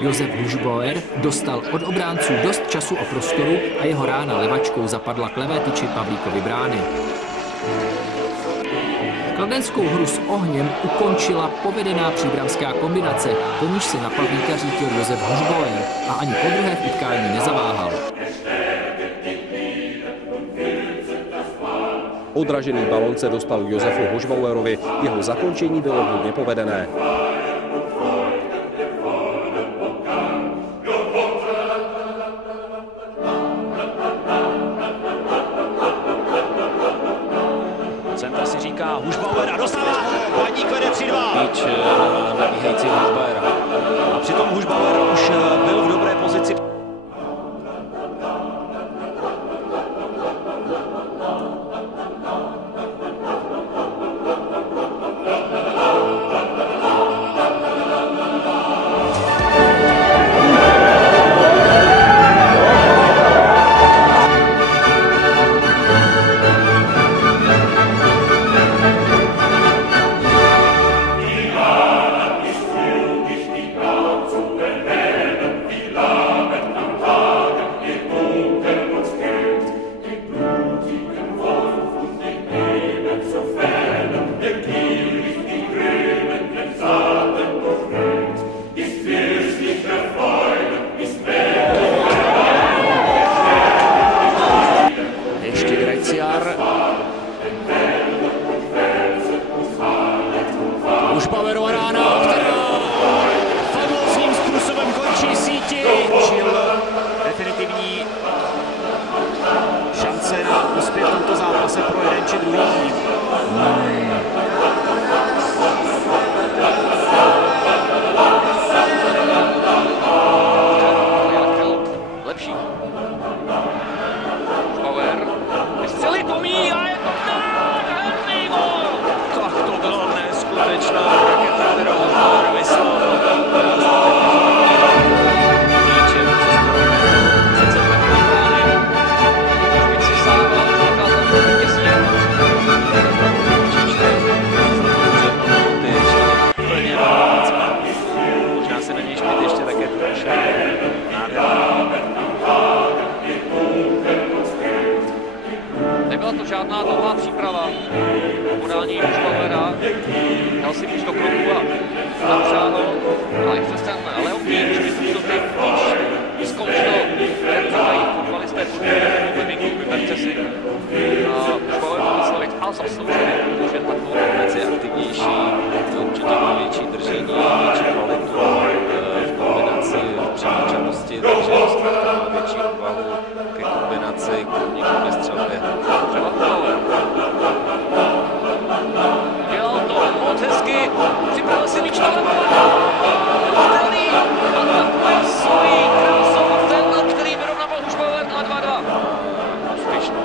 Josef Hušbauer dostal od obránců dost času a prostoru a jeho rána levačkou zapadla k levé tyči Pavlíkovy brány. Kladenskou hru s ohněm ukončila povedená příbramská kombinace, po níž se na Pavlíka řítil Josef Hušbauer a ani po druhé v utkání nezaváhal. Odražený balón se dostal Josefu Hušbauerovi, jeho zakončení bylo hodně povedené. Centra si říká Hušbauer a dostává ho, Baník vede 3-2. Míč na nabíhající Hušbauera. A přitom Hušbauer už byl v dobré pozici. Hušbauerova rána, která famózním způsobem končí síti. Definitivní šance na úspěch v tomto zápase pro jeden či druhý tým. Lepší. Hušbauer vystřelí Tomí a je to nádherný gól! Tak to byla neskutečná raketa, kterou Hušbauer vyslal. Míčem přes 30 metrů brány. Už si sával, dokázal to těsně. Plně možná se na něj špít ještě také trošku. Nebyla to žádná dlouhá příprava. Podání Hušbauera. Dal si míč do kroku a napřáhl. Ale i přes ten Leontýn, že by to míč zkoušel, jak říkají fotbalisté ve Vingloupi Bercesi. A Hušbauer to vyslovit a zaslouženě, protože takovou Věc je aktivnější, určitě má větší držení, větší kvalitu v kombinaci přemíčenosti, takže má větší odvahu ke kombinaci, k úniku ve střelbě. třeba Hušbauer. Dělal to moc hezky, připravil si míč na svojí krásou ten, který vyrovnával Hušbauer na 2-2. Úspěšný.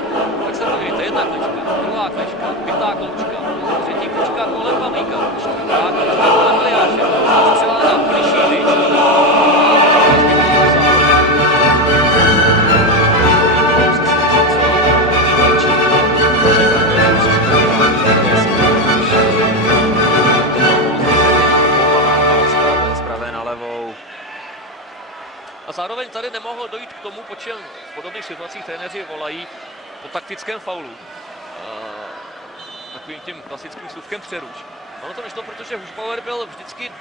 Tak se podívejte, jedna klička, druhá klička, pětá klička, třetí klička kolem Pavlíka, čtvrtá klička kolem Eliáše, střela na Plišívič. A zároveň tady nemohlo dojít k tomu, po čem v podobných situacích trenéři volají po taktickém faulu. Takovým tím klasickým slůvkem přeruš. Ono to nešlo, protože Hušbauer byl vždycky